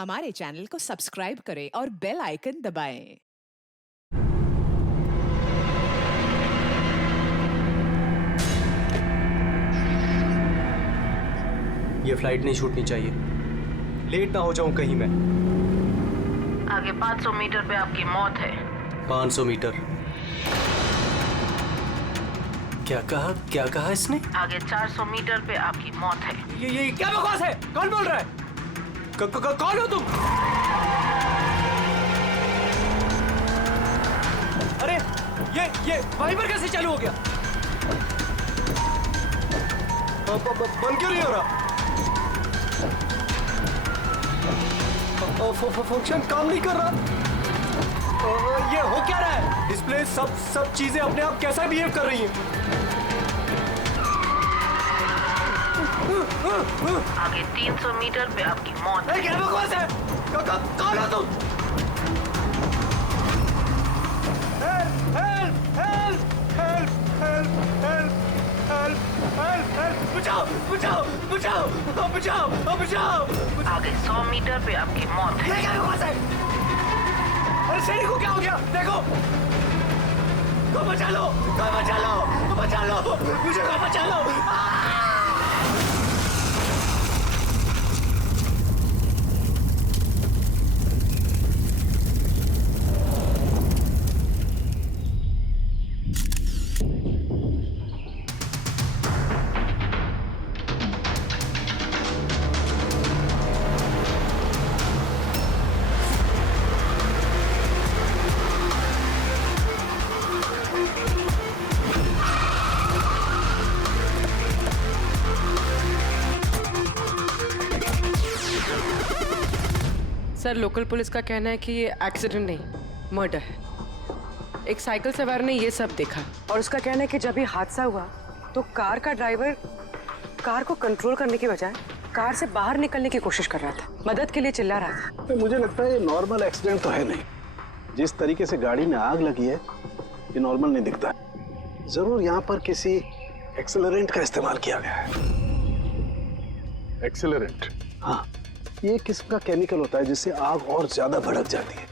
हमारे चैनल को सब्सक्राइब करें और बेल आइकन दबाएं। ये फ्लाइट नहीं छूटनी चाहिए। लेट ना हो जाऊं कहीं मैं। आगे 500 मीटर पे आपकी मौत है। 500 मीटर? क्या कहा इसने? आगे 400 मीटर पे आपकी मौत है। ये क्या बकवास है? कौन बोल रहा है? कौन हो तुम? अरे ये वाइपर कैसे चालू हो गया? बंद क्यों नहीं हो रहा? फंक्शन काम नहीं कर रहा। ये हो क्या रहा है? डिस्प्ले सब चीजें अपने आप कैसा बिहेव कर रही हैं? आगे 300 मीटर पे आपकी मौत है। क्या बकवास है? कौन हो तुम? बचाओ! आगे 100 मीटर पे आपकी मौत है। क्या बकवास है? अरे शेरी को क्या हो गया? देखो, बचा लो, मुझे बचा लो। सर, लोकल पुलिस का कहना है कि ये एक्सीडेंट नहीं, मर्डर है। एक साइकिल सवार ने ये सब देखा और उसका कहना है कि जब ये हादसा हुआ तो कार का ड्राइवर कार को कंट्रोल करने के बजाय कार से बाहर निकलने की कोशिश कर रहा था, मदद के लिए चिल्ला रहा था। तो मुझे लगता है ये नॉर्मल एक्सीडेंट तो है नहीं। जिस तरीके से गाड़ी में आग लगी है ये नॉर्मल नहीं दिखता है। जरूर यहाँ पर किसी एक्सेलरेंट का इस्तेमाल किया गया है। एक्सेलरेंट? हाँ, ये एक किस्म का केमिकल होता है जिससे आग और ज्यादा भड़क जाती है।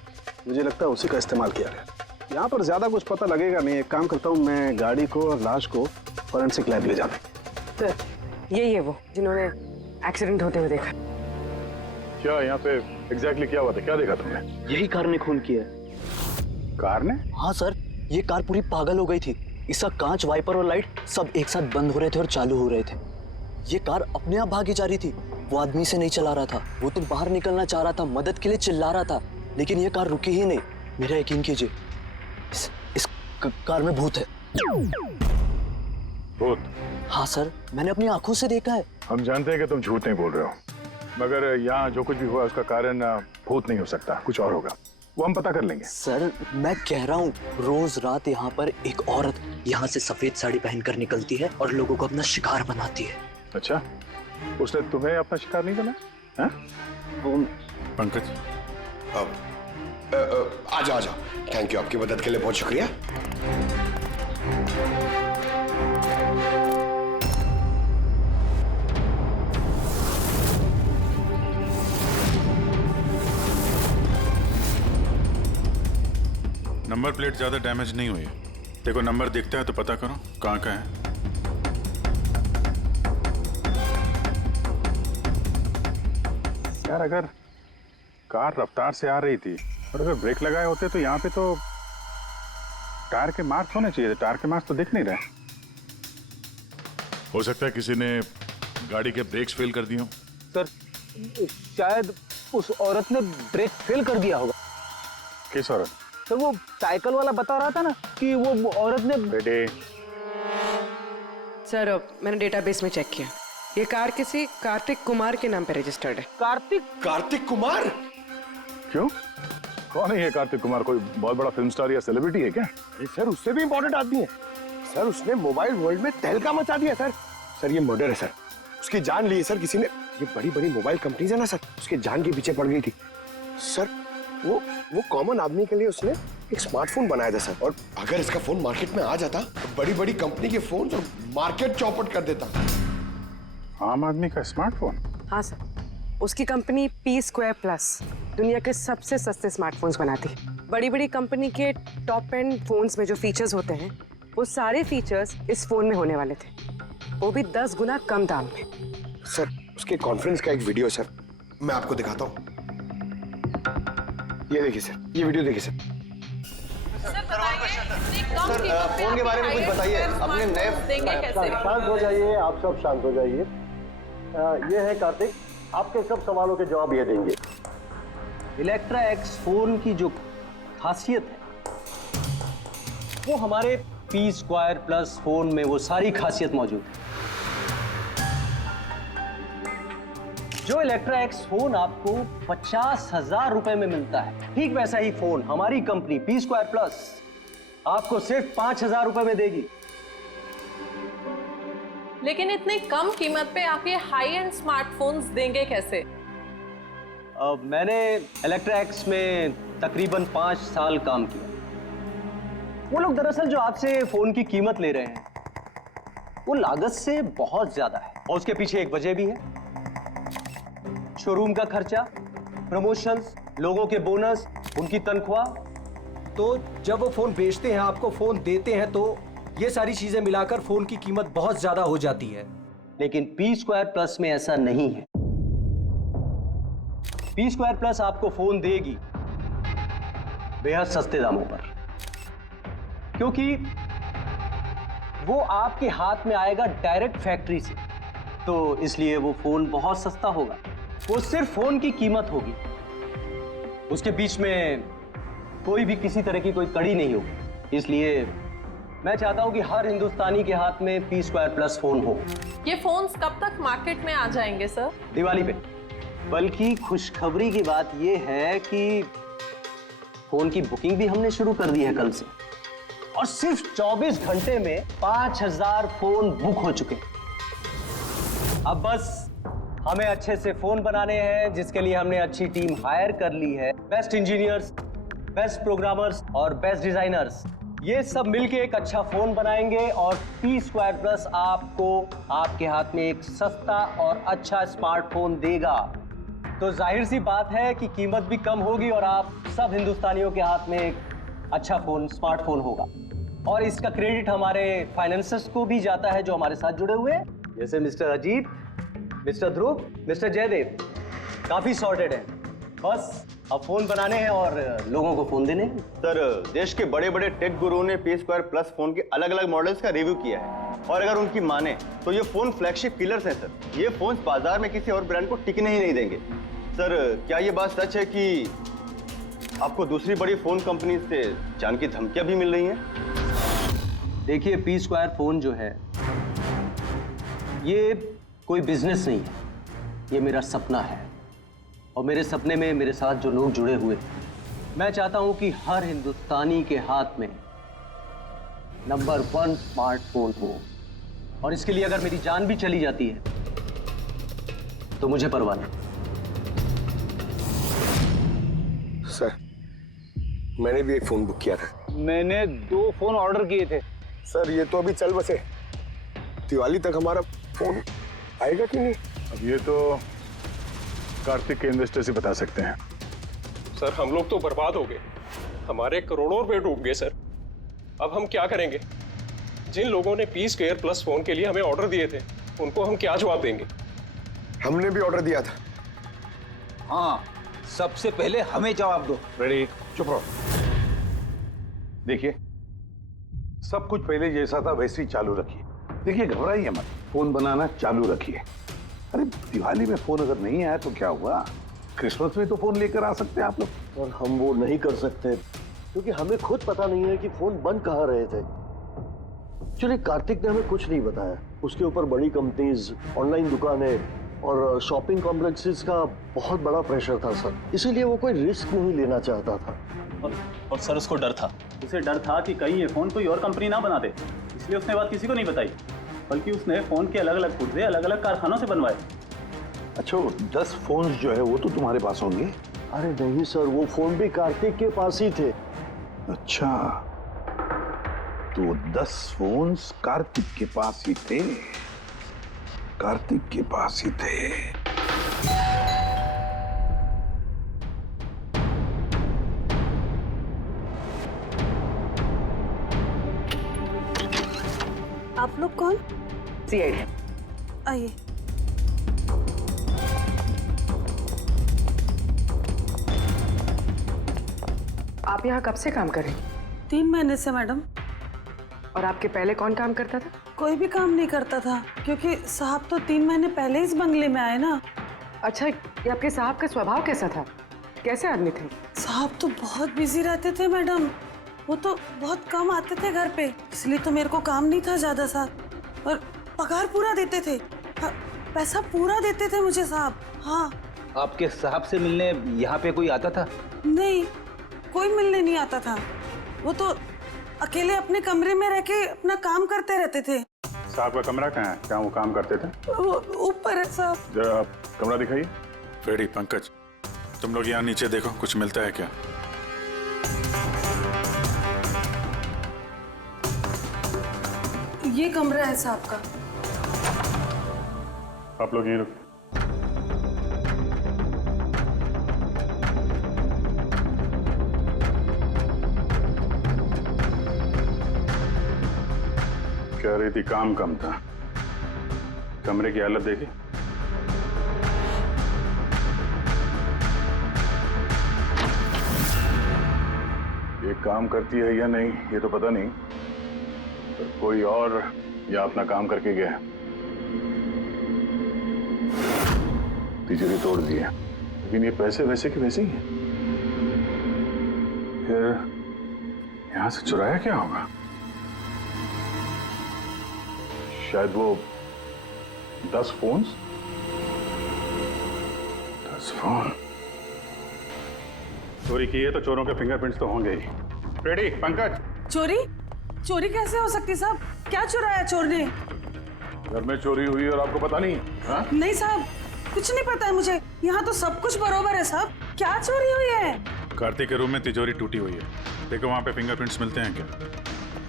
मुझे लगता है उसी का इस्तेमाल किया गया। यहाँ पर ज्यादा कुछ पता लगेगा नहीं। एक काम करता हूँ, मैं गाड़ी को और लाश को फॉरेंसिक लैब ले जाता हूँ। तो यही है वो जिन्होंने एक्सीडेंट होते हुए देखा। क्या यहाँ पे एग्जैक्टली क्या हुआ था? क्या देखा तुमने? यही कार ने खून किया। कार ने? हाँ सर, ये कार पूरी पागल हो गई थी। इसका कांच, वाइपर और लाइट सब एक साथ बंद हो रहे थे और चालू हो रहे थे। ये कार अपने आप भागी जा रही थी। वो आदमी से नहीं चला रहा था, वो तो बाहर निकलना चाह रहा था, मदद के लिए चिल्ला रहा था, लेकिन ये कार रुकी ही नहीं। मेरा यकीन कीजिए, इस कार में भूत है। भूत? हाँ सर, मैंने अपनी आंखों से देखा है। हम जानते हैं कि तुम झूठ नहीं बोल रहे हो, मगर यहाँ जो कुछ भी हुआ उसका कारण भूत नहीं हो सकता, कुछ और होगा। वो हम पता कर लेंगे। सर, मैं कह रहा हूँ, रोज रात यहाँ पर एक औरत यहाँ से सफेद साड़ी पहनकर निकलती है और लोगों को अपना शिकार बनाती है। अच्छा, उसने तुम्हें अपना शिकार नहीं बना? हाँ? पंकज, आ जाओ। थैंक यू, आपकी मदद के लिए बहुत शुक्रिया। नंबर प्लेट ज्यादा डैमेज नहीं हुई। देखो, नंबर दिखता है तो पता करो कहाँ का है। यार, अगर कार रफ्तार से आ रही थी और अगर ब्रेक लगाए होते तो यहाँ पे तो टायर के मार्क्स होने चाहिए थे। टायर के मार्क्स तो दिख नहीं रहे। हो सकता है किसी ने गाड़ी के ब्रेक्स फेल कर दिए हो। सर, शायद उस औरत ने ब्रेक फेल कर दिया होगा। किस औरत? सर, वो साइकिल वाला बता रहा था ना कि वो औरत ने। बेटे, सर, मैंने डेटाबेस में चेक किया, ये कार किसी कार्तिक कुमार के नाम पे रजिस्टर्ड है। कार्तिक कुमार? क्यों? कौन है ये कार्तिक कुमार? कोई बहुत बड़ा फिल्म स्टार या सेलिब्रिटी है क्या? अरे सर, उससे भी इम्पोर्टेंट आदमी है सर। उसने मोबाइल वर्ल्ड में तहलका मचा दिया सर। सर, ये मर्डर है सर। उसकी जान ली है सर किसी ने। ये बड़ी बड़ी मोबाइल कंपनीज है ना सर, उसके जान के पीछे पड़ गई थी सर। वो कॉमन आदमी के लिए उसने एक स्मार्टफोन बनाया था सर। और अगर इसका फोन मार्केट में आ जाता तो बड़ी बड़ी कंपनी के फोन और मार्केट चौपट कर देता। आम आदमी का स्मार्टफोन? हाँ सर, उसकी कंपनी P2+ दुनिया के सबसे सस्ते स्मार्टफोन्स बनाती है। बड़ी बड़ी कंपनी के टॉप एंड फोन्स में जो फीचर्स होते हैं वो सारे फीचर्स इस फोन में होने वाले थे, वो भी 10 गुना कम दाम में। सर उसके कॉन्फ्रेंस का एक वीडियो सर, मैं आपको दिखाता हूँ। ये देखिए सर, ये वीडियो देखिए सर। सर फोन के बारे में कुछ बताइए, अपने नए। शांत हो जाइए, आप सब शांत हो जाइए। ये है कार्तिक, आपके सब सवालों के जवाब ये देंगे। इलेक्ट्रा एक्स फोन की जो खासियत है वो हमारे P2+ फोन में वो सारी खासियत मौजूद है। जो इलेक्ट्रा एक्स फोन आपको 50,000 रुपए में मिलता है, ठीक वैसा ही फोन हमारी कंपनी P2+ आपको सिर्फ 5,000 रुपए में देगी। लेकिन इतनी कम कीमत पे आप ये हाई एंड स्मार्टफोन्स देंगे कैसे? मैंने इलेक्ट्रा एक्स में तकरीबन 5 साल काम किया। वो लोग दरअसल जो आपसे फोन की कीमत ले रहे हैं वो लागत से बहुत ज्यादा है, और उसके पीछे एक वजह भी है। शोरूम का खर्चा, प्रमोशंस, लोगों के बोनस, उनकी तनख्वाह। तो जब वो फोन बेचते हैं, आपको फोन देते हैं, तो ये सारी चीजें मिलाकर फोन की कीमत बहुत ज्यादा हो जाती है। लेकिन P2+ में ऐसा नहीं है। P2+ आपको फोन देगी बेहद सस्ते दामों पर, क्योंकि वो आपके हाथ में आएगा डायरेक्ट फैक्ट्री से, तो इसलिए वो फोन बहुत सस्ता होगा। वो सिर्फ फोन की कीमत होगी, उसके बीच में कोई भी किसी तरह की कोई कड़ी नहीं होगी। इसलिए मैं चाहता हूं कि हर हिंदुस्तानी के हाथ में P2+ फोन हो। ये फोन्स कब तक मार्केट में आ जाएंगे सर? दिवाली पे। बल्कि खुशखबरी की बात यह है कि फोन की बुकिंग भी हमने शुरू कर दी है कल से, और सिर्फ 24 घंटे में 5,000 फोन बुक हो चुके हैं। अब बस हमें अच्छे से फोन बनाने हैं, जिसके लिए हमने अच्छी टीम हायर कर ली है। बेस्ट इंजीनियर्स, बेस्ट प्रोग्रामर्स और बेस्ट डिजाइनर्स, ये सब मिलके एक अच्छा फोन बनाएंगे, और P2+ आपको आपके हाथ में एक सस्ता और अच्छा स्मार्टफोन देगा। तो जाहिर सी बात है कि कीमत भी कम होगी और आप सब हिंदुस्तानियों के हाथ में एक अच्छा फोन, स्मार्टफोन होगा। और इसका क्रेडिट हमारे फाइनेंसर्स को भी जाता है जो हमारे साथ जुड़े हुए हैं, जैसे मिस्टर अजीत, मिस्टर ध्रुव, मिस्टर जयदेव। काफी सॉर्टेड है, बस अब फोन बनाने हैं और लोगों को फोन देने हैं। सर देश के बड़े बड़े टेक गुरुओं ने P2+ फोन के अलग अलग मॉडल्स का रिव्यू किया है, और अगर उनकी माने तो ये फोन फ्लैगशिप किलर्स हैं सर। ये फोन बाजार में किसी और ब्रांड को टिकने ही नहीं देंगे। सर क्या ये बात सच है कि आपको दूसरी बड़ी फोन कंपनी से जान की धमकियां भी मिल रही हैं? देखिए, P2 फोन जो है ये कोई बिजनेस नहीं है, ये मेरा सपना है, और मेरे सपने में मेरे साथ जो लोग जुड़े हुए हैं, मैं चाहता हूं कि हर हिंदुस्तानी के हाथ में नंबर 1 स्मार्टफोन हो, और इसके लिए अगर मेरी जान भी चली जाती है तो मुझे परवाह नहीं। सर मैंने भी एक फोन बुक किया था। मैंने 2 फोन ऑर्डर किए थे। सर ये तो अभी चल बसे, दिवाली तक हमारा फोन आएगा कि नहीं? अब ये तो कार्तिक के इन्वेस्टर से बता सकते हैं। सर हम लोग तो बर्बाद हो गए, हमारे करोड़ों रुपए डूब गए सर। अब हम क्या करेंगे? जिन लोगों ने P2+ फोन के लिए हमें ऑर्डर दिए थे, उनको हम क्या जवाब देंगे? हमने भी ऑर्डर दिया था। हाँ, सबसे पहले हमें जवाब दो। रेडी, चुप रहो। देखिए, सब कुछ पहले जैसा था वैसे ही चालू रखिए। देखिए, घबराइए मत, फोन बनाना चालू रखिए। अरे दिवाली में फोन अगर नहीं आया तो क्या हुआ, क्रिसमस में तो फोन लेकर आ सकते हैं आप लोग। और हम वो नहीं कर सकते क्योंकि हमें खुद पता नहीं है कि फोन बन कहाँ रहे थे। एक्चुअली कार्तिक ने हमें कुछ नहीं बताया। उसके ऊपर बड़ी कंपनीज, ऑनलाइन दुकानें और शॉपिंग कॉम्प्लेक्सेस का बहुत बड़ा प्रेशर था सर, इसीलिए वो कोई रिस्क नहीं लेना चाहता था। और सर उसको डर था, उसे डर था कि कहीं ये फोन कोई और कंपनी ना बना दे, इसलिए उसने बात किसी को नहीं बताई, बल्कि उसने फोन के अलग अलग पुर्जे अलग अलग कारखानों से बनवाए। अच्छा, 10 फोन जो है वो तो तुम्हारे पास होंगे? अरे नहीं सर, वो फोन भी कार्तिक के पास ही थे। अच्छा, तो 10 फोन कार्तिक के पास ही थे। कार्तिक के पास ही थे। आप लोग कौन? सीआईडी। आइए। आप यहाँ कब से काम कर रही? 3 महीने से मैडम। और आपके पहले कौन काम करता था? कोई भी काम नहीं करता था, क्योंकि साहब तो 3 महीने पहले इस बंगले में आए ना। अच्छा, ये आपके साहब का स्वभाव कैसा था? कैसे आदमी थे? साहब तो बहुत बिजी रहते थे मैडम। वो तो बहुत कम आते थे घर पे, इसलिए तो मेरे को काम नहीं था ज्यादा सा। और पगार पूरा देते थे, पैसा पूरा देते थे मुझे साहब। हाँ। आपके साहब से मिलने यहाँ पे कोई आता था? नहीं, कोई मिलने नहीं आता था। वो तो अकेले अपने कमरे में रह के अपना काम करते रहते थे। साहब का कमरा कहाँ है? क्या वो काम करते थे? वो ऊपर है साहब। जरा आप कमरा दिखाइए। फ्रेडी, पंकज, तुम लोग यहाँ नीचे देखो, कुछ मिलता है क्या? ये कमरा है साहब का। आप लोग यहीं रुको। कह रही थी काम कम था, कमरे की हालत देखी? ये काम करती है या नहीं ये तो पता नहीं, पर कोई और या अपना काम करके गया है। तिजोरी तोड़ दी है, लेकिन ये पैसे वैसे के वैसे ही हैं। फिर यहां से चुराया क्या होगा? शायद वो 10 फोन। चोरी की है तो चोरों के फिंगरप्रिंट्स तो होंगे ही। रेडी, पंकज। चोरी कैसे हो सकती साहब? क्या चुराया चोर ने? घर में चोरी हुई और आपको पता नहीं? हा? नहीं साहब, कुछ नहीं पता है मुझे। यहाँ तो सब कुछ बरोबर है साहब। क्या चोरी हुई है? कार्तिक के रूम में तिजोरी टूटी हुई है, देखो वहाँ पे फिंगरप्रिंट्स मिलते हैं क्या?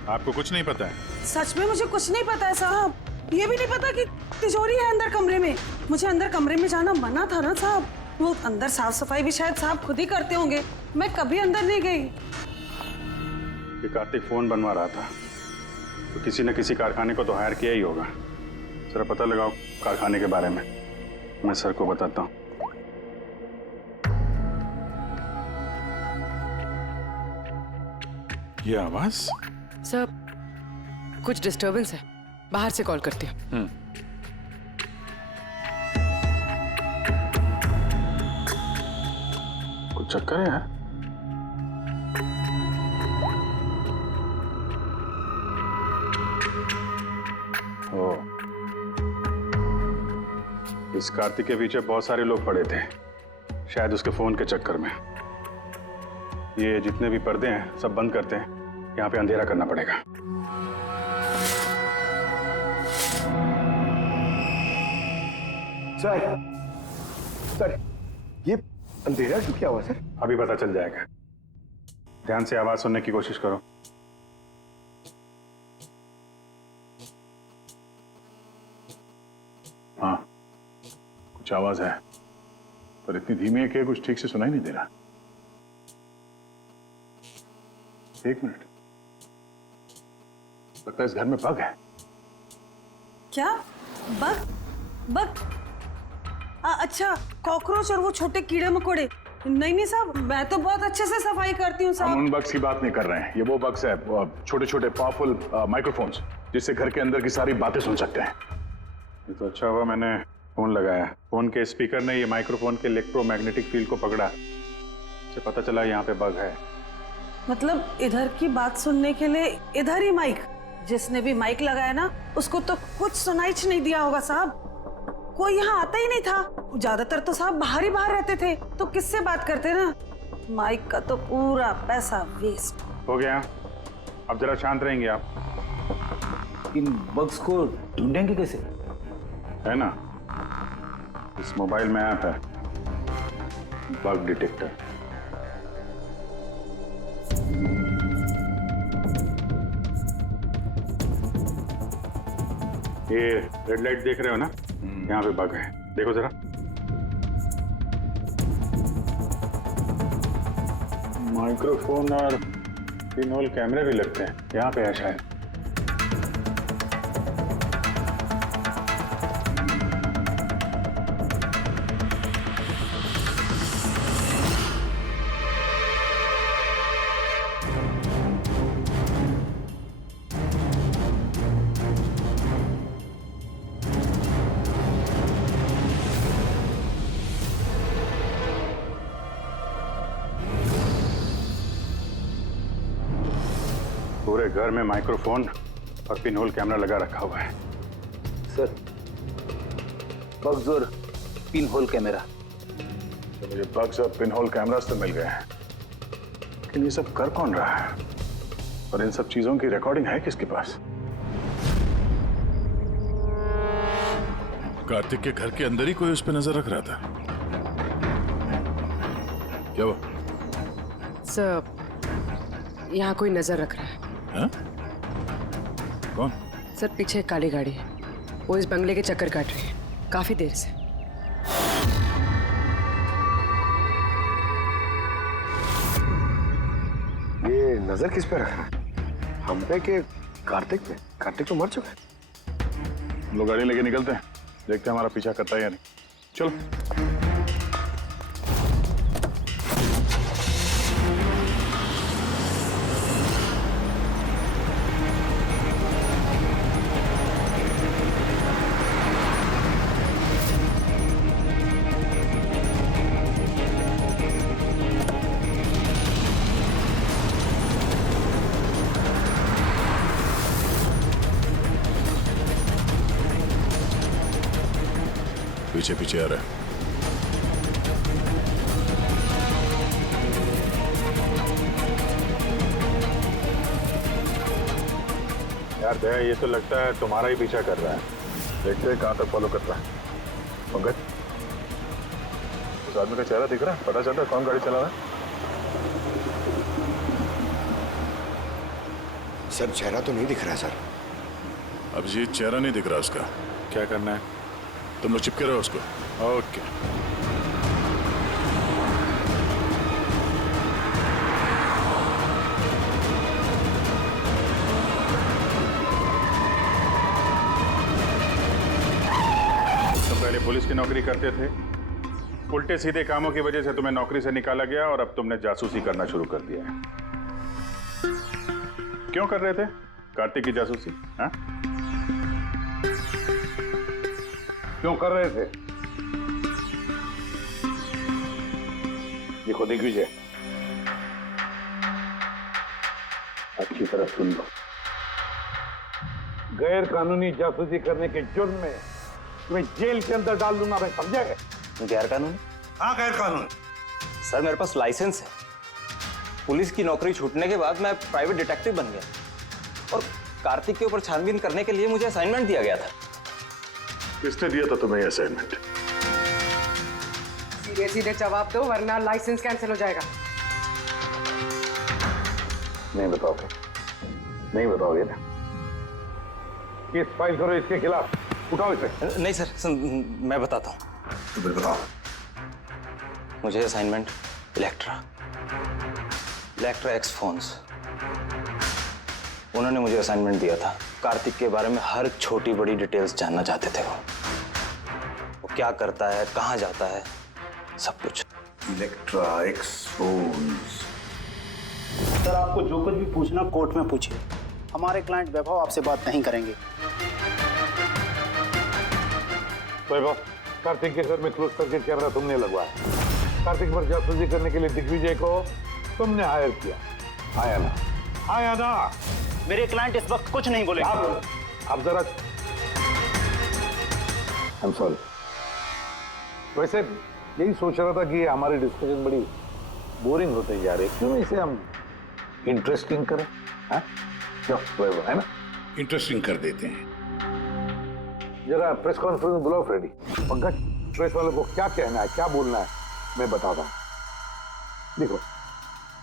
आपको कुछ नहीं पता है? सच में मुझे कुछ नहीं पता है साहब। ये भी नहीं पता कि तिजोरी है अंदर कमरे में। मुझे अंदर कमरे में जाना मना था ना साहब। वो अंदर साफ सफाई भी शायद साहब खुद ही करते होंगे, मैं कभी अंदर नहीं गई। कि कार्तिक फोन बनवा रहा था तो किसी न किसी कारखाने को तो हायर किया ही होगा। जरा पता लगाओ कारखाने के बारे में, मैं सर को बताता हूँ। ये आवाज? सर, कुछ डिस्टरबेंस है, बाहर से कॉल करती हूँ। कुछ चक्कर है यार? ओ, इस कार्तिक के पीछे बहुत सारे लोग पड़े थे, शायद उसके फोन के चक्कर में। ये जितने भी पर्दे हैं सब बंद करते हैं, यहाँ पे अंधेरा करना पड़ेगा। सर, ये अंधेरा क्यों क्या हुआ सर? अभी पता चल जाएगा, ध्यान से आवाज सुनने की कोशिश करो। हाँ, कुछ आवाज है, पर इतनी धीमी है कि कुछ ठीक से सुनाई नहीं दे रहा। एक मिनट, लगता है इस घर में बग है। क्या बग? बग? अच्छा, कॉकरोच और वो छोटे कीड़े मकोड़े। नहीं साहब, मैं तो बहुत अच्छे से सफाई करती हूँ साहब। हम उन बग्स की बात नहीं कर रहे हैं, ये वो बग्स है, छोटे छोटे पावरफुल माइक्रोफोन्स, जिससे घर के अंदर की सारी बातें सुन सकते हैं। ये तो अच्छा हुआ मैंने फोन लगाया। फोन के स्पीकर ने ये माइक्रोफोन के इलेक्ट्रोमैग्नेटिक फील्ड को पकड़ा, इससे पता चला यहाँ पे बग है। मतलब इधर की बात सुनने के लिए इधर ही माइक? जिसने भी माइक लगाया ना, उसको तो कुछ सुनाई नहीं दिया होगा साहब। कोई यहाँ आता ही नहीं था, ज्यादातर तो साहब बाहर ही बाहर रहते थे, तो किससे बात करते ना? माइक का तो पूरा पैसा वेस्ट हो गया। अब जरा शांत रहेंगे आप। इन बग्स को ढूंढेंगे कैसे? है ना, इस मोबाइल में ऐप है बग डिटेक्टर। ये रेड लाइट देख रहे हो ना, यहाँ पे बग है, देखो जरा। माइक्रोफोन और पिनहोल कैमरे भी लगते हैं, यहाँ पे है शायद। पूरे घर में माइक्रोफोन और पिनहोल कैमरा लगा रखा हुआ है। सर, बग्स और पिनहोल कैमरा। तो मुझे बग्स और पिनहोल कैमरास तो मिल गए हैं, लेकिन ये सब कर कौन रहा है और इन सब चीजों की रिकॉर्डिंग है किसके पास? कार्तिक के घर के अंदर ही कोई उस पर नजर रख रहा था। क्या हुआ? सर, यहाँ कोई नजर रख रहा है। हा? कौन? सर, पीछे एक काली गाड़ी है, वो इस बंगले के चक्कर काट रही है काफी देर से। ये नजर किस पे रख रहा है? हम पे कि कार्तिक पे? कार्तिक तो मर चुका है। हम लोग गाड़ी लेके निकलते हैं, देखते हैं हमारा पीछा करता है या नहीं। चलो। पीछे पीछे आ रहा है। यार दया, ये तो लगता है तुम्हारा ही पीछा कर रहा है। देखते हैं कहां तक फॉलो करता है। पंकज, उस आदमी का चेहरा दिख रहा है? पता चल रहा है कौन गाड़ी चला रहा है? सर, चेहरा तो नहीं दिख रहा है सर। अभिजीत, चेहरा नहीं दिख रहा उसका। क्या करना है? तुम लोग चिपके रहो उसको। ओके। तुम पहले पुलिस की नौकरी करते थे, उल्टे सीधे कामों की वजह से तुम्हें नौकरी से निकाला गया और अब तुमने जासूसी करना शुरू कर दिया है। क्यों कर रहे थे कार्तिक की जासूसी? हाँ? क्यों कर रहे थे? देखो दिग्विजय, अच्छी तरह सुन लो। गैर कानूनी जासूसी करने के जुर्म में तुम्हें जेल के अंदर डाल दूंगा मैं, समझे? गैर कानूनी? हाँ, गैर कानूनी। सर, मेरे पास लाइसेंस है। पुलिस की नौकरी छूटने के बाद मैं प्राइवेट डिटेक्टिव बन गया और कार्तिक के ऊपर छानबीन करने के लिए मुझे असाइनमेंट दिया गया था। किसने दिया था तुम्हें असाइनमेंट? सीधे सीधे जवाब दो वरना लाइसेंस कैंसिल हो जाएगा। नहीं बताओगे? नहीं बताओगे ना? केस फाइल करो इसके खिलाफ, उठाओ इसे। नहीं सर, मैं बताता हूँ। तो फिर बताओ। मुझे असाइनमेंट इलेक्ट्रा एक्स फोन्स, उन्होंने मुझे असाइनमेंट दिया था। कार्तिक के बारे में हर छोटी बड़ी डिटेल्स जानना चाहते थे। वो क्या करता है, कहाँ जाता है, सब कुछ। Electra x phones. सर, आपको जो कुछ भी पूछना कोर्ट में पूछिए। हमारे क्लाइंट वैभव आपसे बात नहीं करेंगे। वैभव, कार्तिक के घर में क्लोज सर्किट कैमरा तुमने लगवाया। कार्तिक पर जासूसी करने के लिए दिग्विजय को तुमने हायर किया, आया ना? आया ना? मेरे क्लाइंट इस वक्त कुछ नहीं बोले। आप जरा, I'm sorry। वैसे यही सोच रहा था कि हमारी डिस्कशन बड़ी बोरिंग होते जा रही है, क्यों इसे हम इंटरेस्टिंग करें? हाँ, क्यों वैभव, है ना? इंटरेस्टिंग कर देते हैं। जरा प्रेस कॉन्फ्रेंस बुलाओ फ्रेडी। पंकज, प्रेस वालों को क्या कहना है, क्या बोलना है, मैं बताता हूँ। देखो,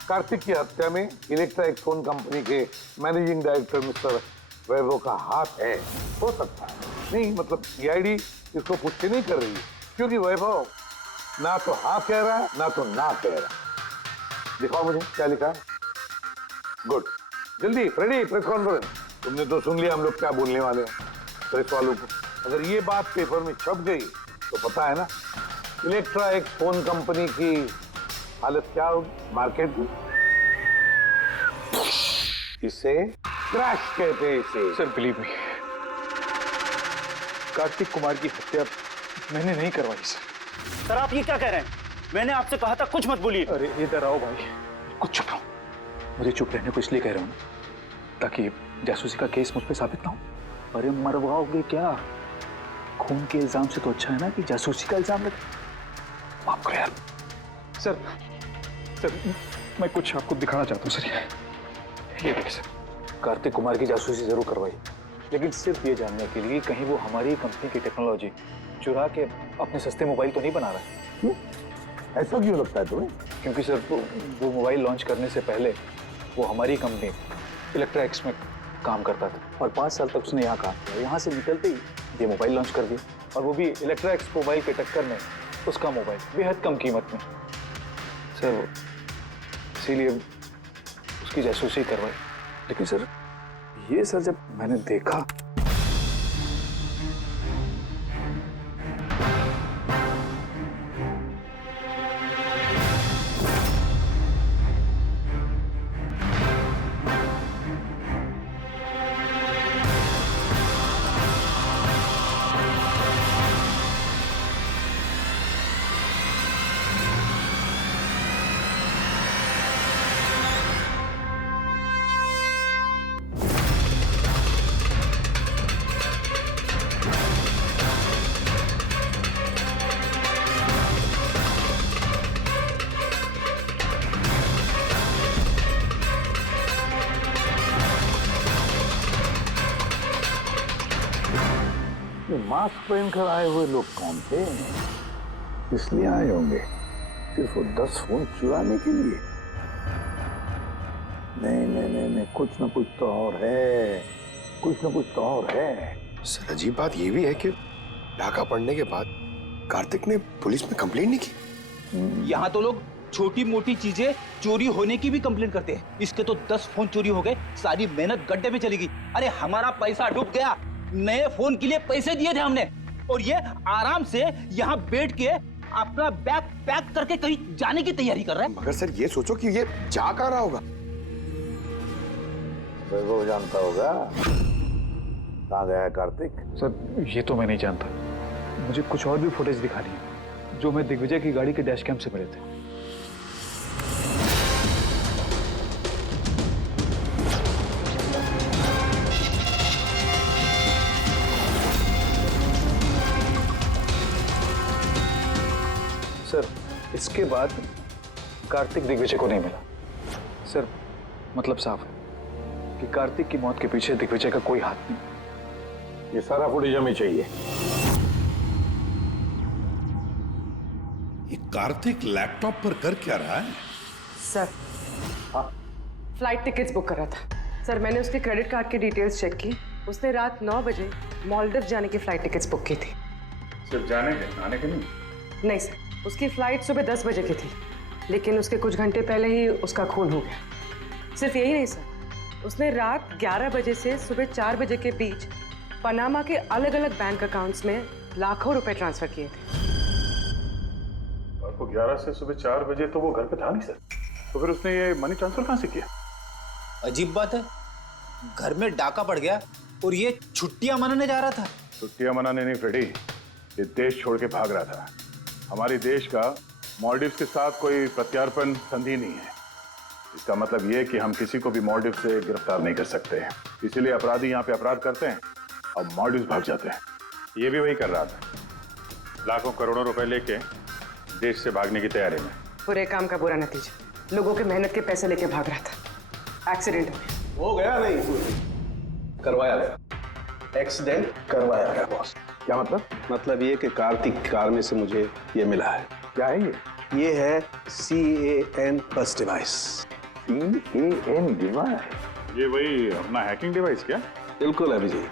कार्तिक की हत्या में इलेक्ट्रा एक्स फोन कंपनी के मैनेजिंग डायरेक्टर मिस्टर वैभव का हाथ है, हो सकता है। नहीं मतलब सीआईडी इसको पुष्टि नहीं कर रही है, क्योंकि वैभव ना तो हाँ कह रहा है ना तो ना कह रहा है। दिखाओ मुझे क्या लिखा है। गुड, जल्दी फ्रेडी, प्रेस कॉन्फ्रेंस। तुमने तो सुन लिया हम लोग क्या बोलने वाले हैं। प्रेस वालों को अगर ये बात पेपर में छप गई तो पता है ना इलेक्ट्रा एक्स फोन कंपनी की हालत क्या होगी मार्केट में। इसे क्रैश कहते हैं इसे। Sir believe me, Kartik Kumar की हत्या मैंने नहीं करवाई सर। सर, आप ये क्या कह रहे हैं? मैंने आपसे कहा था कुछ मत बोलिए। अरे इधर आओ भाई, कुछ चुप रहो। मुझे चुप रहने को इसलिए कह रहा हूँ ताकि जासूसी का केस मुझ पे साबित ना हो। अरे मरवाओगे क्या? खून के इल्जाम से तो अच्छा है ना कि जासूसी का इल्जाम लगे। माफ करो यार। सर मैं कुछ आपको दिखाना चाहता हूँ सर। ये देखिए सर, कार्तिक कुमार की जासूसी जरूर करवाई, लेकिन सिर्फ ये जानने के लिए कहीं वो हमारी कंपनी की टेक्नोलॉजी चुरा के अपने सस्ते मोबाइल तो नहीं बना रहा है। ऐसा क्यों लगता है तुम्हें? क्योंकि सर वो मोबाइल लॉन्च करने से पहले वो हमारी कंपनी इलेक्ट्रा एक्स में काम करता था और 5 साल तक उसने यहाँ काम किया। यहाँ से निकलते ही ये मोबाइल लॉन्च कर दिया, और वो भी इलेक्ट्रा एक्स मोबाइल के टक्कर में उसका मोबाइल बेहद कम कीमत में। सर इसीलिए उसकी जासूसी करवाई। लेकिन सर ये सर जब मैंने देखा मास्क पहनकर आए हुए लोग कौन थे? इसलिए आए होंगे सिर्फ वो 10 फोन चुराने के लिए? नहीं, कुछ ना कुछ तो और है, कुछ ना कुछ तो और है। सर अजीब बात ये भी है कि डाका पड़ने के बाद कार्तिक ने पुलिस में कंप्लेंट नहीं की। यहाँ तो लोग छोटी मोटी चीजें चोरी होने की भी कंप्लेंट करते हैं। इसके तो 10 फोन चोरी हो गए, सारी मेहनत गड्ढे में चली गई। अरे हमारा पैसा डूब गया, नए फोन के लिए पैसे दिए थे हमने, और ये आराम से यहाँ बैठ के अपना बैग पैक करके कहीं जाने की तैयारी कर रहा है। मगर सर ये सोचो कि ये जा कहाँ रहा होगा? वो जानता होगा कहाँ गया है कार्तिक। सर ये तो मैं नहीं जानता, मुझे कुछ और भी फुटेज दिखानी है जो मैं दिग्विजय की गाड़ी के डैश कैम से मिले थे। सर इसके बाद कार्तिक दिग्विजय को नहीं मिला। सर मतलब साफ है कि कार्तिक की मौत के पीछे दिग्विजय का कोई हाथ नहीं। ये सारा फुटेज हमें चाहिए। ये कार्तिक लैपटॉप पर कर क्या रहा है? सर फ्लाइट टिकट्स बुक कर रहा था। सर मैंने उसके क्रेडिट कार्ड की डिटेल्स चेक की, उसने रात 9 बजे मालदीव जाने की फ्लाइट टिकट्स बुक की थी। सिर्फ जाने के, आने के नहीं? नहीं सर, उसकी फ्लाइट सुबह 10 बजे की थी, लेकिन उसके कुछ घंटे पहले ही उसका खून हो गया। सिर्फ यही नहीं सर, उसने रात 11 बजे से सुबह 4 बजे के बीच पनामा के अलग अलग बैंक अकाउंट्स में लाखों रुपए ट्रांसफर किए थे। रात को 11 से सुबह 4 बजे तो वो घर पे था नहीं सर, तो फिर उसने ये मनी ट्रांसफर कहाँ से किया? अजीब बात है, घर में डाका पड़ गया और ये छुट्टियां मनाने जा रहा था। छुट्टियां मनाने नहीं फ्रेडी, ये देश छोड़ के भाग रहा था। हमारे देश का मालदीव्स के साथ कोई प्रत्यार्पण संधि नहीं है। इसका मतलब ये कि हम किसी को भी मालदीव से गिरफ्तार नहीं कर सकते हैं, इसीलिए अपराधी यहाँ पे अपराध करते हैं और मालदीव्स भाग जाते हैं। ये भी वही कर रहा था, लाखों करोड़ों रुपए लेके देश से भागने की तैयारी में। बुरे काम का बुरा नतीजा, लोगों के मेहनत के पैसे लेके भाग रहा था, एक्सीडेंट हो गया। नहीं करवाया गया, एक्सीडेंट करवाया गया बॉस। क्या मतलब? मतलब ये कि कार्तिक कार में से मुझे ये मिला है। क्या है ये? ये है CAN बस डिवाइस। CAN device? ये वही अपना हैकिंग डिवाइस क्या? बिल्कुल Abhijit,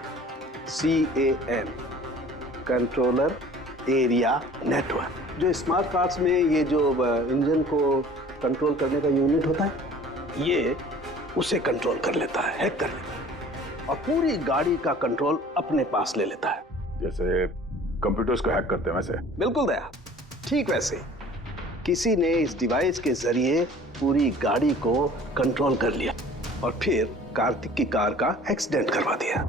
CAN controller area network. जो स्मार्ट कार्स में ये जो इंजन को कंट्रोल करने का यूनिट होता है, ये उसे कंट्रोल कर लेता है, हैक कर लेता है और पूरी गाड़ी का कंट्रोल अपने पास ले लेता है। जैसे कंप्यूटर्स को हैक करते हैं वैसे? बिल्कुल दया, ठीक वैसे। किसी ने इस डिवाइस के जरिए पूरी गाड़ी को कंट्रोल कर लिया और फिर कार्तिक की कार का एक्सीडेंट करवा दिया।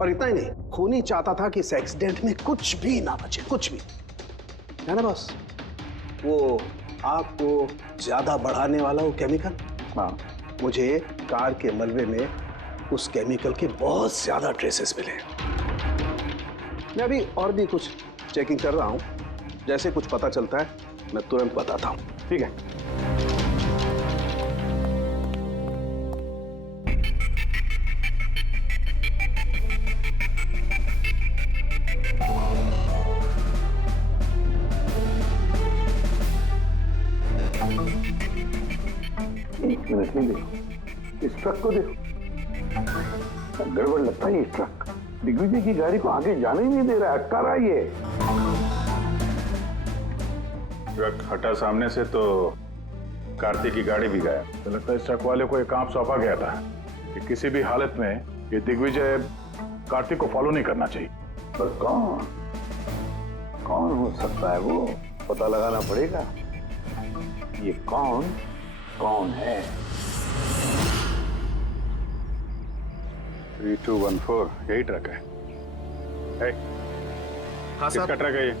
और इतना ही नहीं, खूनी चाहता था कि इस एक्सीडेंट में कुछ भी ना बचे, कुछ भी, है ना बॉस? वो आग को ज्यादा बढ़ाने वाला वो केमिकल, हाँ, मुझे कार के मलबे में उस केमिकल के बहुत ज्यादा ट्रेसेस मिले। मैं अभी और भी कुछ चेकिंग कर रहा हूं, जैसे कुछ पता चलता है मैं तुरंत बताता हूं। ठीक है? एक मिनट ही देखो, इस ट्रक को देखो, गड़बड़ लगता है। ये ट्रक दिग्विजय की गाड़ी को आगे जाने ही नहीं दे रहा है, अटका रहा है ये। ट्रक हटा सामने से तो कार्तिक की गाड़ी भी गया। तो लगता है इस ट्रक वाले को एक काम सौंपा गया था कि किसी भी हालत में ये दिग्विजय कार्तिक को फॉलो नहीं करना चाहिए। पर कौन हो सकता है वो, पता लगाना पड़ेगा। ये कौन है? 3214 यही ट्रक है। हाँ किसका ट्रक है ये?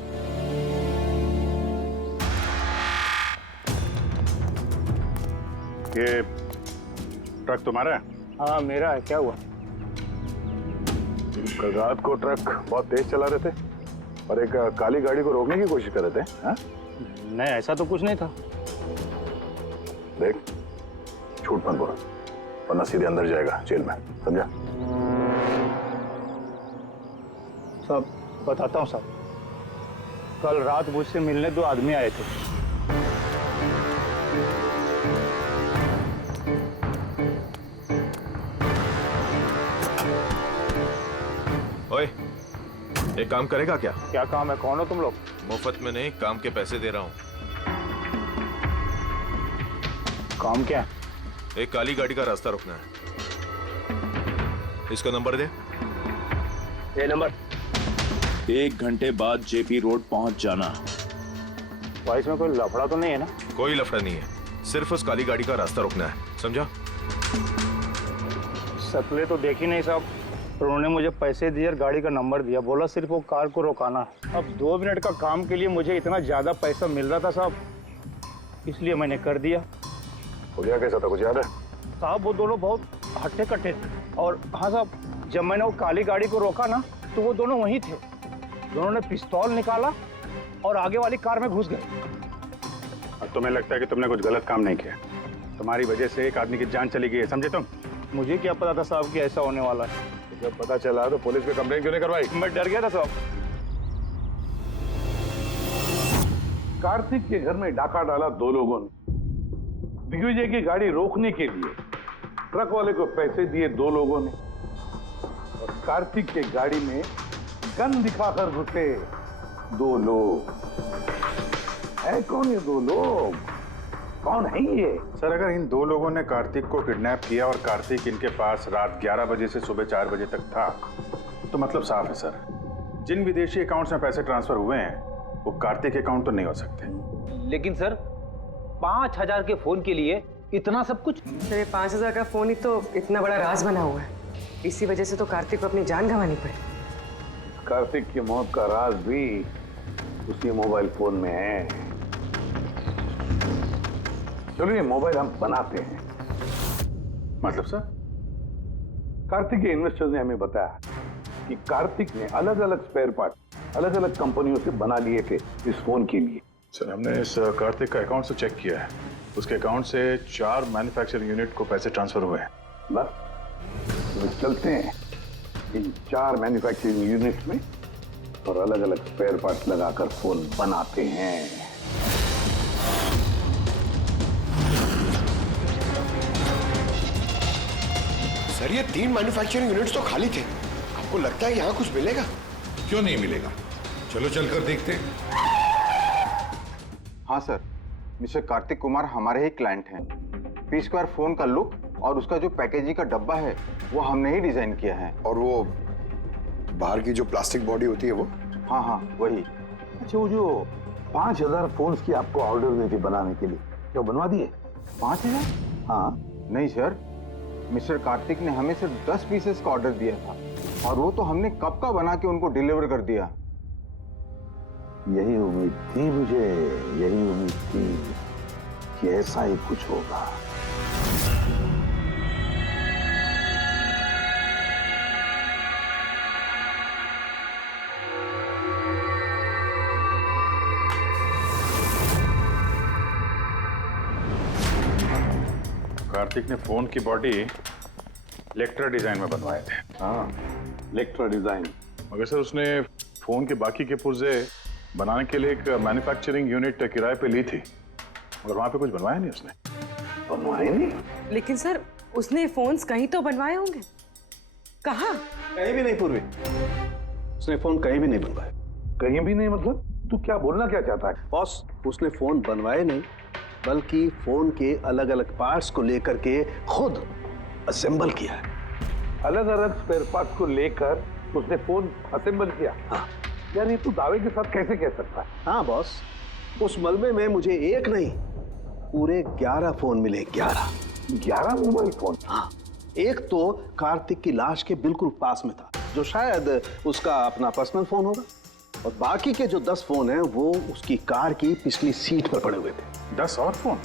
ये ट्रक तुम्हारा है? हाँ मेरा है। क्या हुआ? कल रात को ट्रक बहुत तेज चला रहे थे और एक काली गाड़ी को रोकने की कोशिश कर रहे थे। हाँ? नहीं ऐसा तो कुछ नहीं था। देख, झूठ मत बोल वरना सीधे अंदर जाएगा जेल में, समझा? साहब बताता हूँ साहब, कल रात मुझसे मिलने 2 आदमी आए थे। ओए, एक काम करेगा क्या? क्या काम है? कौन हो तुम लोग? मुफ्त में नहीं, काम के पैसे दे रहा हूँ। काम क्या? एक काली गाड़ी का रास्ता रोकना है। इसका नंबर दे। ये नंबर। 1 घंटे बाद जेपी रोड पहुंच जाना। भाई इसमें कोई लफड़ा तो नहीं है ना? कोई लफड़ा नहीं है, सिर्फ उस काली गाड़ी का रास्ता रोकना है, समझा? शक्लें तो देखी नहीं साहब, पर उन्होंने मुझे पैसे दिए और गाड़ी का नंबर दिया, बोला सिर्फ वो कार को रोकाना है। अब 2 मिनट का काम के लिए मुझे इतना ज्यादा पैसा मिल रहा था साहब, इसलिए मैंने कर दिया। हो गया कैसा था, कुछ याद है? साहब वो दोनों बहुत हट्टे कट्टे थे। और हाँ साहब, जब मैंने वो काली गाड़ी को रोका ना तो वो दोनों वहीं थे। दोनों ने पिस्तौल निकाला और आगे वाली कार में घुस गए। और तुम्हें लगता है कि तुमने कुछ गलत काम नहीं किया? तुम्हारी वजह से एक आदमी की जान चली गई है, समझे तुम? मुझे क्या पता था साहब कि ऐसा होने वाला है। जब पता चला तो पुलिस पे कंप्लेंट क्यों नहीं करवाई? मैं डर गया था साहब। कार्तिक के घर में डाका डाला 2 लोगों ने। दिग्विजय की गाड़ी रोकने के लिए ट्रक वाले को पैसे दिए 2 लोगों ने, और कार्तिक के गाड़ी में गन दिखाकर घुसे 2 लोग। है कौन ये 2 लोग? कौन है ये? सर, अगर इन 2 लोगों ने कार्तिक को किडनैप किया और कार्तिक इनके पास रात 11 बजे से सुबह 4 बजे तक था, तो मतलब साफ है सर, जिन विदेशी अकाउंट्स में पैसे ट्रांसफर हुए हैं वो कार्तिक अकाउंट तो नहीं हो सकते। लेकिन सर 5000 के फोन के लिए इतना सब कुछ? सर 5000 का फोन ही तो इतना बड़ा राज बना हुआ है, इसी वजह से तो कार्तिक को अपनी जान गंवानी पड़ी। कार्तिक की मौत का राज भी उसी मोबाइल फोन में है। चलो ये मोबाइल हम बनाते हैं। मतलब सर? कार्तिक के इन्वेस्टर्स ने हमें बताया कि कार्तिक ने अलग अलग स्पेयर पार्ट अलग अलग कंपनियों से बना लिए थे इस फोन के लिए। सर, हमने इस कार्तिक का अकाउंट से चेक किया है, उसके अकाउंट से 4 मैन्युफैक्चरिंग यूनिट को पैसे ट्रांसफर हुए हैं। बस तो चलते हैं इन 4 मैन्युफैक्चरिंग यूनिट में और अलग अलग स्पेयर पार्ट लगाकर फोन बनाते हैं। सर ये 3 मैन्युफैक्चरिंग यूनिट्स तो खाली थे, आपको लगता है यहाँ कुछ मिलेगा? क्यों नहीं मिलेगा, चलो चलकर देखते हैं। हाँ सर, मिस्टर कार्तिक कुमार हमारे ही क्लाइंट हैं। पी स्क्वायर फोन का लुक और उसका जो पैकेजिंग का डब्बा है वो हमने ही डिजाइन किया है। और वो बाहर की जो प्लास्टिक बॉडी होती है वो? हाँ हाँ वही। अच्छा, वो जो 5000 फोन्स की आपको ऑर्डर दी थी बनाने के लिए, क्या बनवा दिए? 5000? हाँ। नहीं सर, मिस्टर कार्तिक ने हमें सिर्फ 10 पीसेस का ऑर्डर दिया था और वो तो हमने कब का बना के उनको डिलीवर कर दिया। यही उम्मीद थी मुझे, यही उम्मीद थी कि ऐसा ही कुछ होगा। कार्तिक ने फोन की बॉडी इलेक्ट्रा डिजाइन में बनवाए थे। हाँ, इलेक्ट्रा डिजाइन। मगर सर उसने फोन के बाकी के पुर्जे बनाने के लिए एक मैन्युफैक्चरिंग यूनिट किराए पे ली थी, मगर वहां पे कुछ बनवाया नहीं उसने। बनवाए नहीं? लेकिन सर उसने फोन्स कहीं तो बनवाए होंगे। कहाँ? कहीं भी नहीं पूर्वी, उसने फोन कहीं भी नहीं बनवाए। कहीं भी नहीं मतलब? तू क्या बोलना क्या चाहता है? बॉस, उसने फोन बनवाए नहीं, बल्कि फोन के अलग अलग पार्ट्स को लेकर के खुद असेंबल किया है। अलग अलग स्पेयर पार्ट्स को लेकर उसने फोन असेंबल किया? हाँ। यार ये तू दावे के साथ कैसे कह सकता है? हाँ बॉस, उस मलबे में मुझे एक नहीं पूरे 11 फोन मिले। 11 मोबाइल फोन? हाँ, एक तो कार्तिक की लाश के बिल्कुल पास में था, जो शायद उसका अपना पर्सनल फोन होगा, और बाकी के जो 10 फोन हैं वो उसकी कार की पिछली सीट पर पड़े हुए थे। 10 और फोन?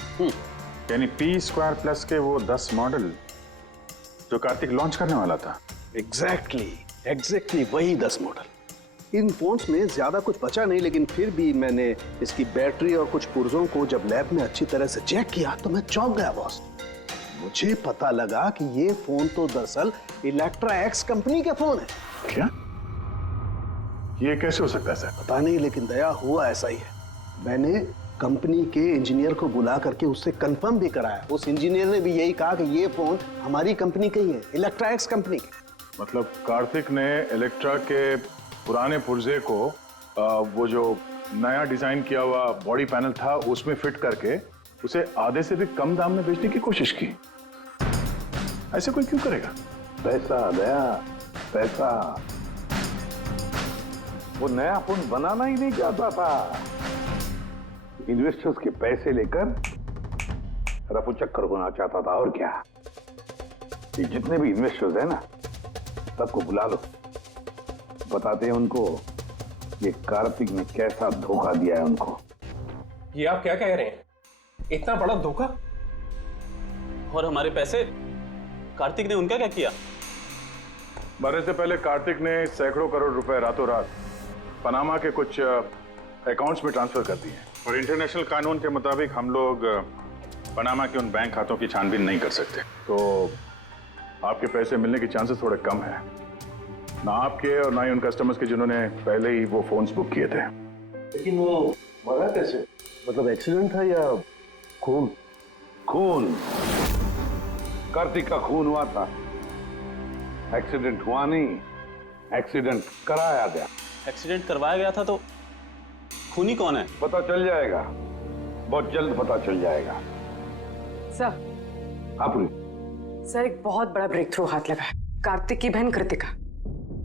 यानी P2+ के वो 10 मॉडल जो कार्तिक लॉन्च करने वाला था। एग्जैक्टली वही 10 मॉडल। इन फोन्स में ज्यादा कुछ बचा नहीं, लेकिन फिर भी मैंने इसकी बैटरी और कुछ पुर्जों को जब लैब में अच्छी तरह से चेक किया तो मैं चौंक गया बॉस। मुझे पता लगा कि ये फोन तो दरअसल इलेक्ट्रा एक्स कंपनी के फोन है। क्या? ये कैसे हो सकता है सर? पता नहीं, लेकिन दया हुआ ऐसा ही है। मैंने कंपनी के इंजीनियर को बुला करके उससे कंफर्म भी कराया। उस इंजीनियर ने भी यही कहा कि ये फोन हमारी कंपनी का ही है, इलेक्ट्रा एक्स कंपनी के। मतलब कार्तिक ने इलेक्ट्रा के पुराने पुर्जे को वो जो नया डिजाइन किया हुआ बॉडी पैनल था उसमें फिट करके उसे आधे से भी कम दाम में बेचने की कोशिश की। ऐसे कोई क्यों करेगा? पैसा दया, पैसा। वो नया फोन बनाना ही नहीं चाहता था, इन्वेस्टर्स के पैसे लेकर रफू चक्कर होना चाहता था। और क्या, ये जितने भी इन्वेस्टर्स हैं ना, सबको बुला लो, बताते हैं उनको ये कार्तिक ने कैसा धोखा दिया है उनको। ये आप क्या कह रहे हैं? इतना बड़ा धोखा? और हमारे पैसे कार्तिक ने उनका क्या किया? मरने से पहले कार्तिक ने सैकड़ों करोड़ रुपए रातों रात पनामा के कुछ अकाउंट्स में ट्रांसफर कर दिए, और इंटरनेशनल कानून के मुताबिक हम लोग पनामा के उन बैंक खातों की छानबीन नहीं कर सकते। तो आपके पैसे मिलने के चांसेस थोड़े कम है, ना आपके और ना ही उन कस्टमर्स के जिन्होंने पहले ही वो फोन्स बुक किए थे। लेकिन वो मरा कैसे? मतलब एक्सीडेंट था या खून? खून। कार्तिक का खून हुआ था, एक्सीडेंट हुआ नहीं, एक्सीडेंट कराया गया। एक्सीडेंट करवाया गया था तो खूनी कौन है? पता चल जाएगा, बहुत जल्द पता चल जाएगा। सर। आप सर, एक बहुत बड़ा ब्रेक थ्रू हाथ लगा है। कार्तिक की बहन कृतिका,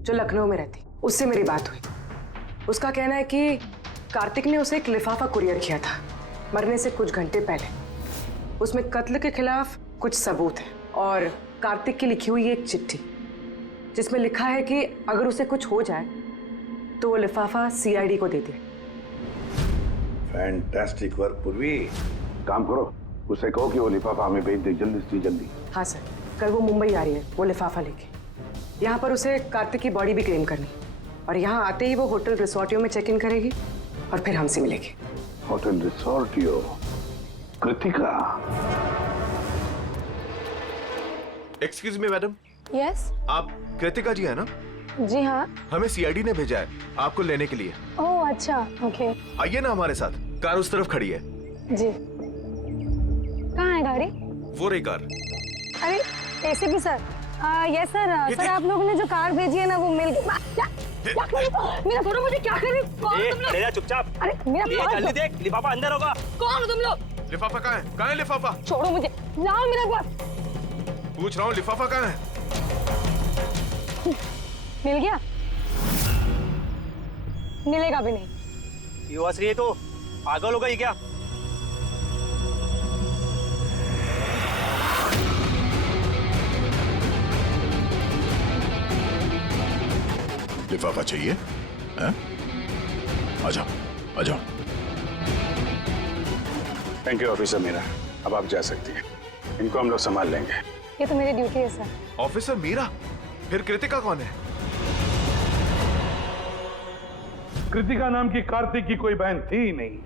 जो लखनऊ में रहती, उससे मेरी बात हुई। उसका कहना है कि कार्तिक ने उसे एक लिफाफा कुरियर किया था मरने से कुछ घंटे पहले। उसमें कत्ल के खिलाफ कुछ सबूत है, और कार्तिक की लिखी हुई एक चिट्ठी जिसमें लिखा है कि अगर उसे कुछ हो जाए तो वो लिफाफा सीआईडी को दे दे। फैंटास्टिक वर्क पूर्वी। काम करो, उसे कहो कि वो लिफाफा हमें भेज दे जल्दी से जल्दी। हाँ सर, कल वो मुंबई आ रही है वो लिफाफा लेके। यहाँ पर उसे कार्तिक की बॉडी भी क्लेम करनी, और यहाँ आते ही वो होटल रिसोर्टियो में चेक इन करेगी और फिर हमसे मिलेगी। होटल रिसोर्टियो? Kritika? Excuse me madam. Yes. आप कृतिका जी है ना? जी हाँ। हमें सीआईडी ने भेजा है आपको लेने के लिए। ओह अच्छा, ओके। आइए ना हमारे साथ, कार उस तरफ खड़ी है। जी। कहाँ है गाड़ी? वो रही कार। अरे ACP sir, yes sir. Sir आप लोगों ने जो कार भेजी है ना वो मिल गई। मेरा छोड़ो, मुझे क्या करे? कौन तुम लोग? ले जा चुपचाप। अरे मेरा जल्दी देख, लिफाफा अंदर होगा। कौन हो तुम लोग? लिफाफा कहाँ है? कहाँ है लिफाफा? छोड़ो मुझे, लाओ मेरा पास। पूछ रहा हूँ लिफाफा कहाँ है? मिल गया? मिलेगा भी नहीं। ये हंस रही है तो पागल हो गई क्या? लिफाफा चाहिए? हैं? आ जाओ, आ जाओ। थैंक यू ऑफिसर मीरा, अब आप जा सकती हैं। इनको हम लोग संभाल लेंगे। ये तो मेरी ड्यूटी है सर। ऑफिसर मीरा? फिर कृतिका कौन है? कृतिका नाम की कार्तिक की कोई बहन थी ही नहीं।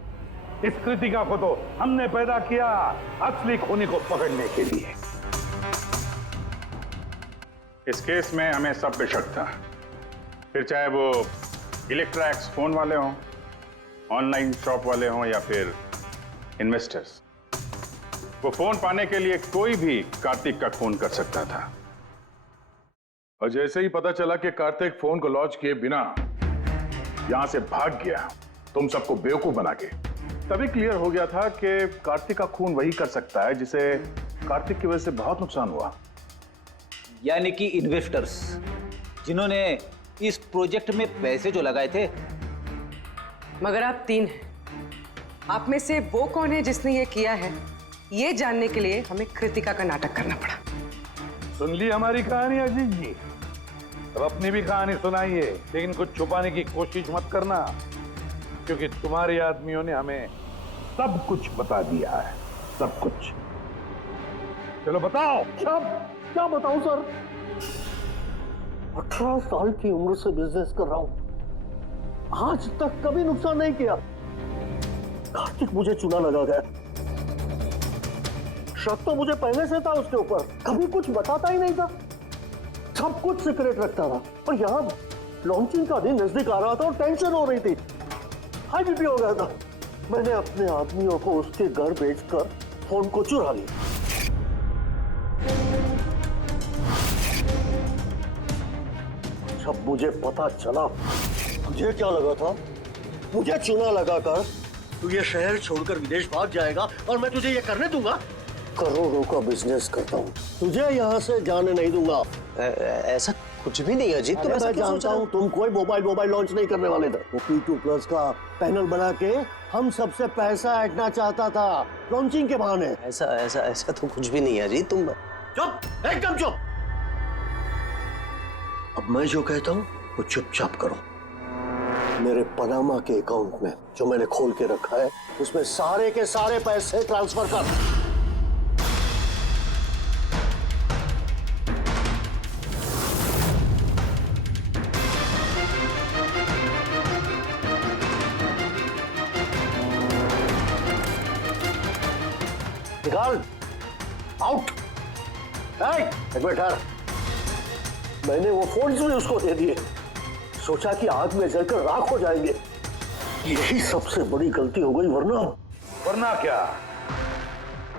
इस कृतिका को तो हमने पैदा किया असली खूनी को पकड़ने के लिए। इस केस में हमें सब पे शक था, फिर चाहे वो इलेक्ट्रैक्स फोन वाले हों, ऑनलाइन शॉप वाले हों या फिर इन्वेस्टर्स। वो फोन पाने के लिए कोई भी कार्तिक का खून कर सकता था। और जैसे ही पता चला कि कार्तिक फोन को लॉन्च किए बिना यहां से भाग गया, तुम सबको बेवकूफ बना के, तभी क्लियर हो गया था कि कार्तिक का खून वही कर सकता है जिसे कार्तिक की वजह से बहुत नुकसान हुआ। यानी कि इन्वेस्टर्स जिन्होंने इस प्रोजेक्ट में पैसे जो लगाए थे। मगर आप 3 हैं। आप में से वो कौन है जिसने ये किया है, ये जानने के लिए हमें कृतिका का नाटक करना पड़ा। सुन ली हमारी कहानी अजीत जी, अब अपनी भी कहानी सुनाइए, लेकिन कुछ छुपाने की कोशिश मत करना, क्योंकि तुम्हारे आदमियों ने हमें सब कुछ बता दिया है, सब कुछ। चलो बताओ। क्या बताऊं सर? 18 साल की उम्र से बिजनेस कर रहा हूं, आज तक कभी नुकसान नहीं किया। कार्तिक मुझे चुना लगा गया। शक तो मुझे पहले से था उसके ऊपर, कभी कुछ बताता ही नहीं था, सब कुछ सीक्रेट रखता था। और यहाँ लॉन्चिंग का दिन नजदीक आ रहा था और टेंशन हो रही थी, हाई बीपी हो गया था। मैंने अपने आदमियों को उसके घर भेजकर फोन को चुरा लिया। जब मुझे पता चला, मुझे क्या लगा था, मुझे चुना लगाकर तू ये शहर छोड़कर विदेश भाग जाएगा और मैं तुझे ये करने दूंगा। करोड़ों का बिजनेस करता हूँ, तुझे यहाँ से जाने नहीं दूंगा। ऐसा कुछ भी नहीं अजीत, तुम ऐसा मैं क्यों सोच जानता रहे हूँ हो? तुम कोई मोबाइल लॉन्च नहीं करने वाले थे। वो P2+ का पैनल बना के हम सबसे पैसा ऐंठना चाहता था लॉन्चिंग के बहाने। ऐसा तो कुछ भी नहीं है अजीत, तुम चुप, एकदम चुप। अब मैं जो कहता हूँ वो चुपचाप करो। मेरे पनामा के अकाउंट में जो मैंने खोल के रखा है, उसमें सारे के सारे पैसे ट्रांसफर कर। निकाल, आउट। एक मिनट ठहर। मैंने वो फोन भी उसको दे दिए, सोचा कि आग में जलकर राख हो जाएंगे। यही सबसे बड़ी गलती हो गई, वरना क्या,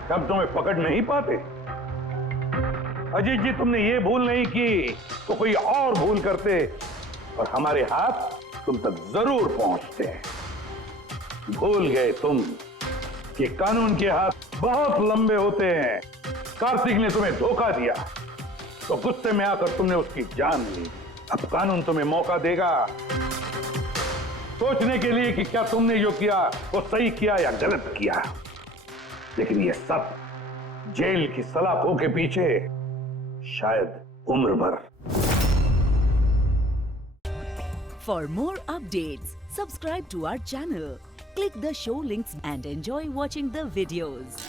तब तुम्हें पकड़ नहीं पाते। अजीत जी, तुमने ये भूल नहीं की तो कोई और भूल करते और हमारे हाथ तुम तक जरूर पहुंचते। भूल गए तुम कि कानून के हाथ बहुत लंबे होते हैं। कार्तिक ने तुम्हें धोखा दिया तो गुस्से में आकर तुमने उसकी जान ली। अब कानून तुम्हें मौका देगा सोचने के लिए कि क्या तुमने जो किया वो सही किया या गलत किया। लेकिन ये सब जेल की सलाखों के पीछे शायद उम्र भर। For more updates, subscribe to our channel, click the show links and enjoy watching the videos.